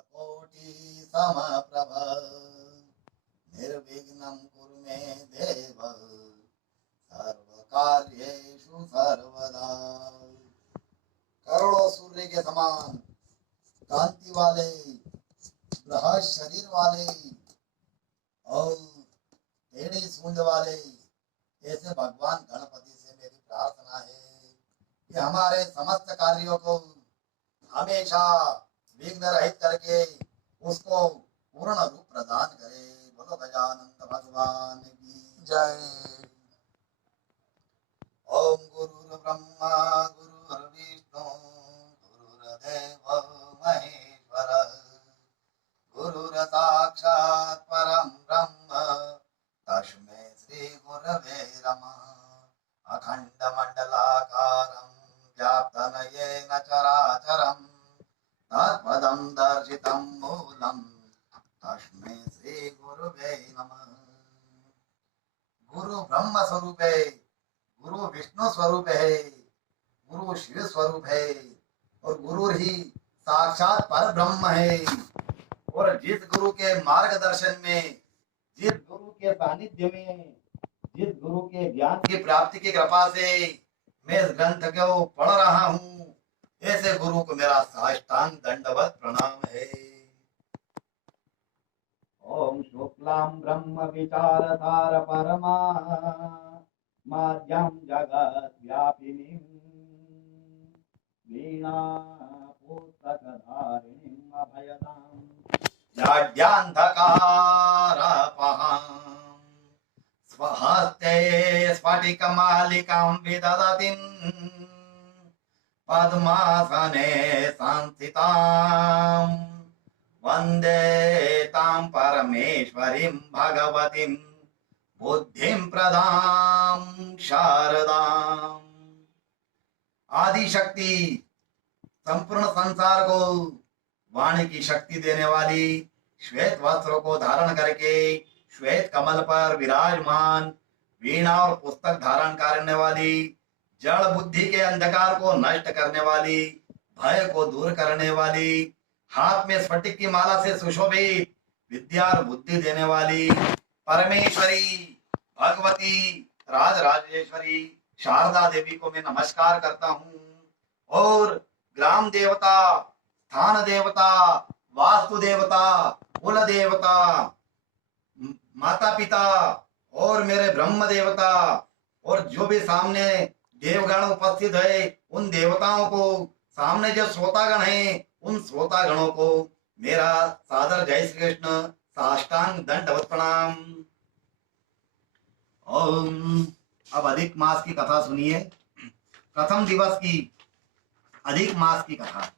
कोटि समप्रभ निर्विघ्नं कुरु मे देव सर्वकार्येषु सर्वदा। करोड़ों सूर्य के समान कांति वाले बृहद शरीर वाले और टेढ़ी सूंड वाले ऐसे भगवान गणपति से मेरी प्रार्थना है कि हमारे समस्त कार्यों को हमेशा विघ्न रहित करके उसको पूर्ण रूप प्रदान करे। बोलो गजानंद भगवान की जय। ओम गुरुर्ब्रह्मा गुरुर्विष्णु गुरुर्देव महेश्वर गुरुर्साक्षात् परं ब्रह्म तस्मै श्री गुरवे नमः। अखण्डमण्डलाकारं व्याप्तं येन चराचरं तत्पदं दर्शितं मूलं तस्मै श्री गुरुवे नमः। गुरु ब्रह्म स्वरूप है, गुरु विष्णु स्वरूप है, गुरु शिव स्वरूप है और गुरु ही साक्षात पर ब्रह्म है। और जिस गुरु के मार्गदर्शन में, जिस गुरु के सानिध्य में, जिस गुरु के ज्ञान की प्राप्ति की कृपा से मैं इस ग्रंथ को पढ़ रहा हूँ, ऐसे गुरु को मेरा साष्टांग दंडवत प्रणाम है। ओम शुक्लां ब्रह्म विचारसार परमा माध्यम जगत व्यापिनीं वीणा पुस्तकधारिणीं अभयदां जाड्यान्धकारपहां स्वहस्ते स्फटिकमालिकां विदधतीं पद्मासने संस्थितां वन्दे तां परमेश्वरीं भगवतीं बुद्धिं प्रदां शारदां। आदि शक्ति संपूर्ण संसार को वाणी की शक्ति देने वाली, श्वेत वस्त्रों को धारण करके श्वेत कमल पर विराजमान, वीणा और पुस्तक धारण करने वाली, जड़ बुद्धि के अंधकार को नष्ट करने वाली, भय को दूर करने वाली, हाथ में स्फटिक की माला से सुशोभित विद्या और बुद्धि देने वाली परमेश्वरी भगवती राज राजेश्वरी शारदा देवी को मैं नमस्कार करता हूँ। और ग्राम देवता, स्थान देवता, वास्तु देवता, कुल देवता, माता पिता और मेरे ब्रह्म देवता और जो भी सामने देवगण उपस्थित है, उन देवताओं को, सामने जो श्रोतागण हैं, उन श्रोतागणों को मेरा सादर जय श्री कृष्ण साष्टांग दंडवत प्रणाम। ओम। अब अधिक मास की कथा सुनिए। प्रथम दिवस की अधिक मास की कथा।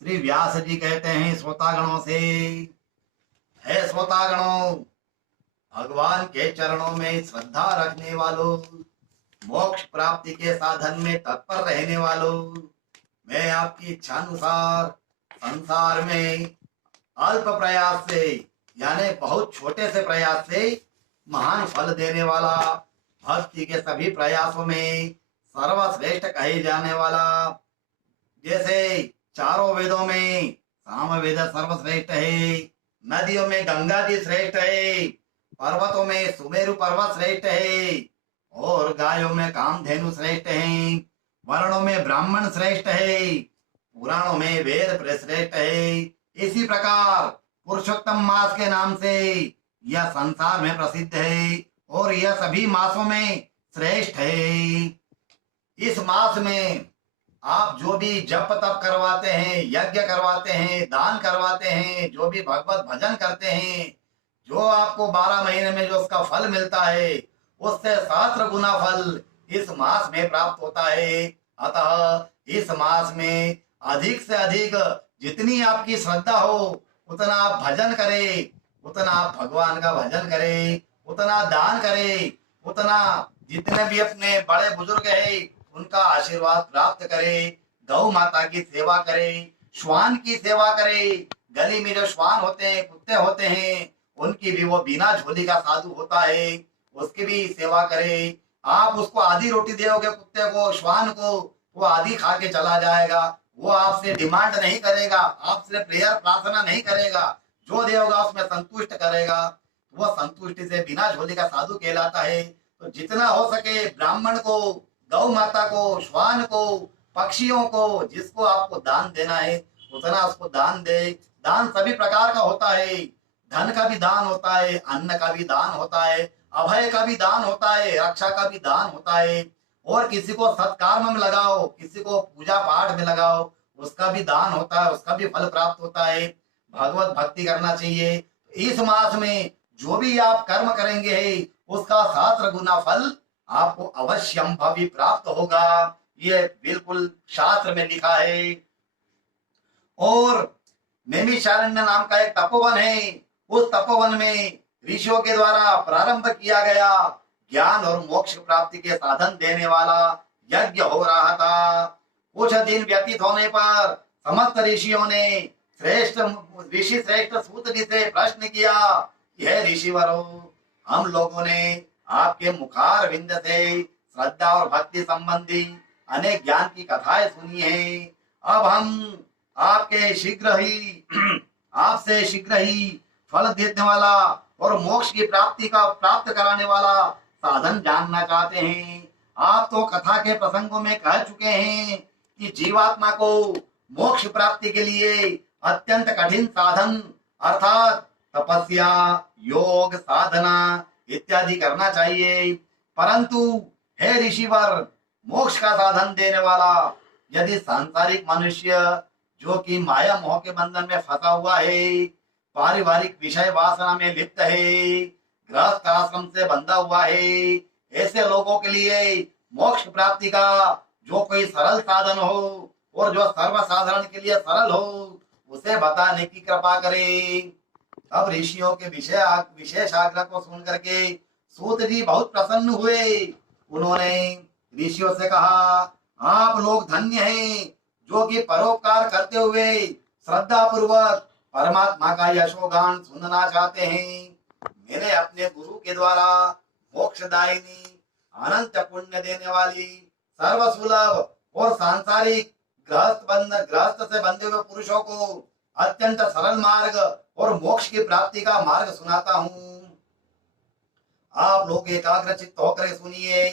श्री व्यास जी कहते हैं श्रोतागणों से, हे श्रोतागणों, भगवान के चरणों में श्रद्धा रखने वालों, मोक्ष प्राप्ति के साधन में तत्पर रहने वालों, मैं आपकी इच्छा अनुसार संसार में अल्प प्रयास से, यानी बहुत छोटे से प्रयास से महान फल देने वाला, भक्ति के सभी प्रयासों में सर्वश्रेष्ठ कहे जाने वाला, जैसे चारों वेदों में सामवेद सर्वश्रेष्ठ है, नदियों में गंगा जी श्रेष्ठ है, पर्वतों में सुमेरु पर्वत श्रेष्ठ है और गायों में कामधेनु श्रेष्ठ है, वर्णों में ब्राह्मण श्रेष्ठ है, पुराणों में वेद श्रेष्ठ है। इसी प्रकार पुरुषोत्तम मास के नाम से यह संसार में प्रसिद्ध है और यह सभी मासों में श्रेष्ठ है। इस मास में आप जो भी जप तप करवाते हैं, यज्ञ करवाते हैं, दान करवाते हैं, जो भी भगवत भजन करते हैं, जो आपको 12 महीने में जो उसका फल मिलता है, उससे सहस्त्र गुना फल इस मास में प्राप्त होता है। अतः इस मास में अधिक से अधिक जितनी आपकी श्रद्धा हो उतना आप भजन करें, उतना आप भगवान का भजन करें, उतना दान करें, उतना जितने भी अपने बड़े बुजुर्ग हैं उनका आशीर्वाद प्राप्त करें, गौ माता की सेवा करें, श्वान की सेवा करें, गली में जो श्वान होते हैं, कुत्ते होते हैं, उनकी भी वो बिना झोली का साधु होता है, उसकी भी सेवा करें। आप उसको आधी रोटी दोगे कुत्ते को, श्वान को, वो आदि खा के चला जाएगा। वो आपसे डिमांड नहीं करेगा, आपसे प्रेयर प्रार्थना नहीं करेगा, जो देगा उसमें संतुष्ट करेगा। वो संतुष्टि से बिना झोली का साधु कहलाता है। तो जितना हो सके ब्राह्मण को, गौ माता को, श्वान को, पक्षियों को, जिसको आपको दान देना है उतना उसको दान दे। दान सभी प्रकार का होता है, धन का भी दान होता है, अन्न का भी दान होता है, अभय का भी दान होता है, रक्षा का भी दान होता है। और किसी को सत्कर्म में लगाओ, किसी को पूजा पाठ में लगाओ, उसका भी दान होता है, उसका भी फल प्राप्त होता है। भगवत भक्ति करना चाहिए। इस मास में जो भी आप कर्म करेंगे उसका 7 गुना फल आपको अवश्यम भवी प्राप्त होगा। ये बिल्कुल शास्त्र में लिखा है। और नैमिषारण्य नाम का एक तपोवन है। उस तपोवन में ऋषियों के द्वारा प्रारंभ किया गया ज्ञान और मोक्ष प्राप्ति के साधन देने वाला यज्ञ हो रहा था। कुछ दिन व्यतीत होने पर समस्त ऋषियों ने ऋषि श्रेष्ठ सूत जी से प्रश्न किया, यह ऋषिवरो, हम लोगों ने आपके मुखार विंद से श्रद्धा और भक्ति संबंधी अनेक ज्ञान की कथाएं सुनी है। अब हम आपसे शीघ्र ही फल देने वाला और मोक्ष की प्राप्ति का प्राप्त कराने वाला साधन जानना चाहते हैं। आप तो कथा के प्रसंगों में कह चुके हैं कि जीवात्मा को मोक्ष प्राप्ति के लिए अत्यंत कठिन साधन अर्थात तपस्या, योग, साधना इत्यादि करना चाहिए। परंतु हे ऋषिवर, मोक्ष का साधन देने वाला यदि सांसारिक मनुष्य जो कि माया मोह के बंधन में फंसा हुआ है, पारिवारिक विषय वासना में लिप्त है, गृहस्थ आश्रम से बंधा हुआ है, ऐसे लोगों के लिए मोक्ष प्राप्ति का जो कोई सरल साधन हो और जो सर्वसाधारण के लिए सरल हो, उसे बताने की कृपा करे। अब ऋषियों के विशेष आग्रह को सुन करके सूत जी बहुत प्रसन्न हुए। उन्होंने ऋषियों से कहा, आप लोग धन्य हैं जो कि परोपकार करते हुए श्रद्धा पूर्वक परमात्मा का यशोगान सुनना चाहते हैं। मैंने अपने गुरु के द्वारा मोक्षदायिनी, अनंत पुण्य देने वाली, सर्वसुलभ और सांसारिक गृहस्थ से बंधे हुए पुरुषों को अत्यंत सरल मार्ग और मोक्ष की प्राप्ति का मार्ग सुनाता हूँ। आप लोग एकाग्रचित्त होकर सुनिए।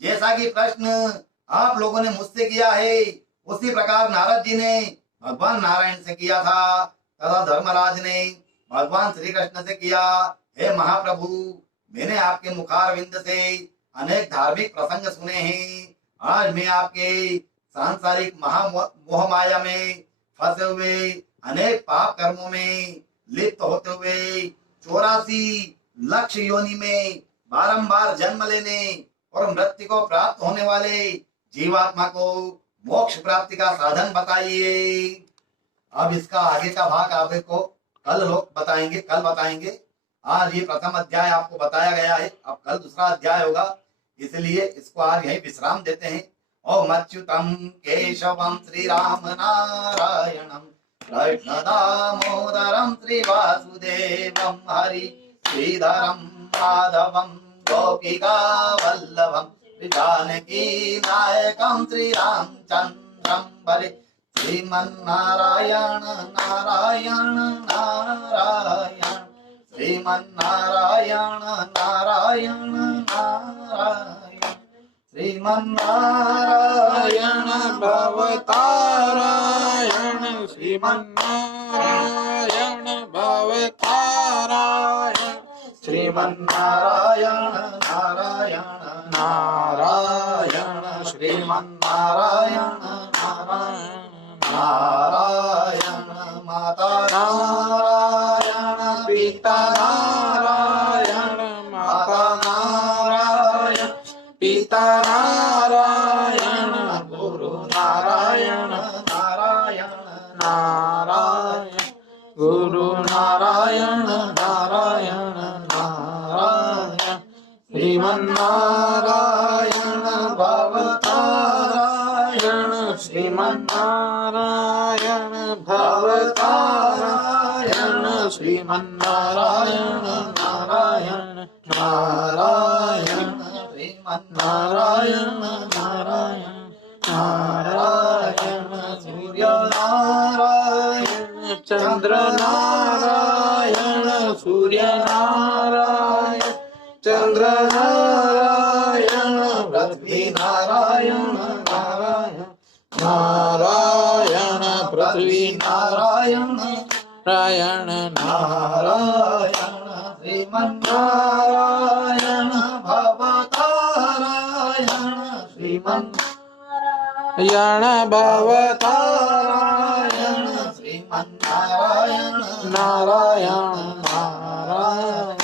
जैसा कि प्रश्न आप लोगों ने मुझसे किया है उसी प्रकार नारद जी ने भगवान नारायण से किया था तथा धर्मराज ने भगवान श्री कृष्ण से किया। हे महाप्रभु, मैंने आपके मुखारविंद से अनेक धार्मिक प्रसंग सुने हैं। आज मैं आपके सांसारिक मोह माया में फंसे हुए अनेक पाप कर्मों में लिप्त होते हुए 84 लक्ष योनि में बारंबार जन्म लेने और मृत्यु को प्राप्त होने वाले जीवात्मा को मोक्ष प्राप्ति का साधन बताइए। अब इसका आगे का भाग आपको कल बताएंगे। आज ये प्रथम अध्याय आपको बताया गया है, अब कल दूसरा अध्याय होगा, इसलिए इसको आज यही विश्राम देते हैं। ओम अच्युतम केशवम श्री राम नारायणम कृष्ण दामोदरम श्री वासुदेवम हरि श्रीधरम माधवम गोपिका वल्लभम जानकी नायकम श्री रामचंद्रम भरे श्रीमन्नारायण नारायण नारायण श्रीमन्नारायण नारायण नारायण श्रीमन्नारायण भवतारायण श्रीमन्नारायण भवतारायण श्रीमन्नारायण नारायण नारायण श्रीमन्नारायण नारायण नारायण माता नारायण पिता नारायण माता नारायण पिता नारायण गुरु नारायण नारायण नारायण गुरु नारायण नारायण नारायण श्रीमन्नारायण भवतारायण श्रीमन्नारायण भवतारायण श्रीमन्नारायण नारायण नारायण श्रीमन्नारायण नारायण नारायण चंद्र नारायण सूर्य नारायण चंद्र नारायण पृथ्वी नारायण नारायण नारायण पृथ्वी नारायण नारायण नारायण श्रीमन्नारायण भवतारायण श्रीमन्नारायण भवतारायण श्रीमन्नारायण नारायण नारायण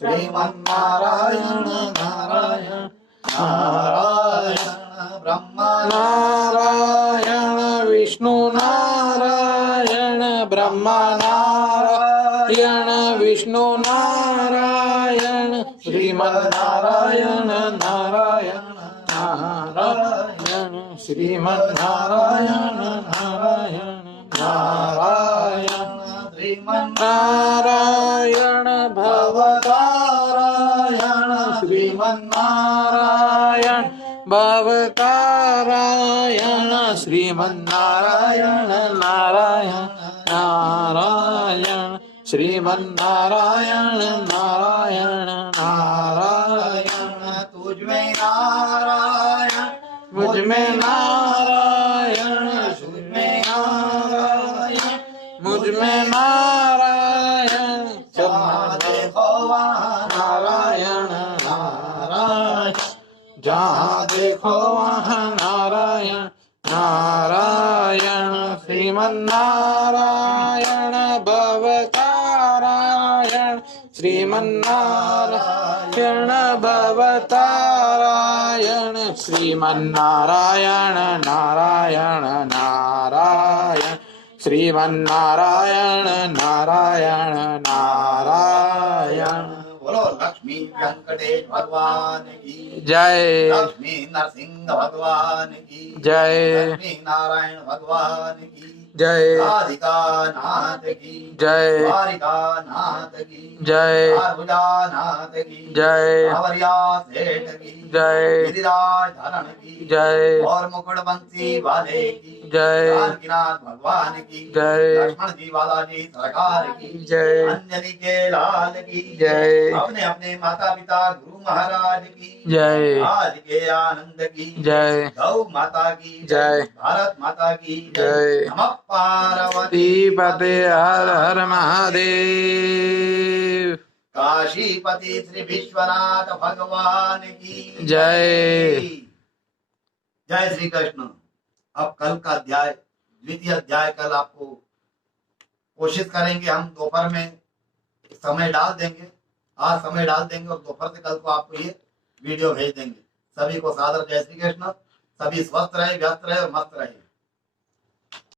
श्रीमन्नारायण नारायण नारायण ब्रह्मा नारायण विष्णु नारायण ब्रह्मा नारायण विष्णु नारायण श्रीमन्नारायण नारायण नारायण श्रीमन्नारायण नारायण नारायण श्रीमन्नारायण भवतारायण श्रीमन्नारायण भवतारायण श्रीमन्नारायण नारायण नारायण श्रीमन्नारायण नारायण नारायण तुझमें नारायण मुझमें नारायण तुझमें नारायण मुझमें नारायण जहाँ देखो वहाँ नारायण नारायण जहाँ देखो वहाँ नारायण नारायण श्रीमन्नारायण भवतारायण श्रीमन्नारायण भवतारायण श्रीमन्नारायण नारायण नारायण श्रीमन्नारायण नारायण नारायण बोलो लक्ष्मी वेंकटेश भगवान की जय लक्ष्मी नरसिंह भगवान की जय लक्ष्मी नारायण भगवान की जय राधिका नाथ की जय द्वारिका नाथ की जय भुजा नाथ की जय कांवरिया सेठ की जय गिरिराज धरण की जय और मुकुट बंसी वाले की जय जानकीनाथ भगवान की जय लक्ष्मण जी बालाजी सरकार की जय अंजनी के लाल की जय अपने अपने माता पिता गुरु महाराज की जय आज के आनंद की जय गौ माता की जय भारत माता की जय नमः पार्वती पते हर हर महादेव काशीपति श्री विश्वनाथ भगवान की जय जय श्री कृष्ण। अब कल का अध्याय द्वितीय अध्याय कल आपको कोशिश करेंगे हम दोपहर में समय डाल देंगे, आज समय डाल देंगे और दोपहर से कल को आपको ये वीडियो भेज देंगे। सभी को सादर जय श्री कृष्ण। सभी स्वस्थ रहे, व्यस्त रहे और मस्त रहे।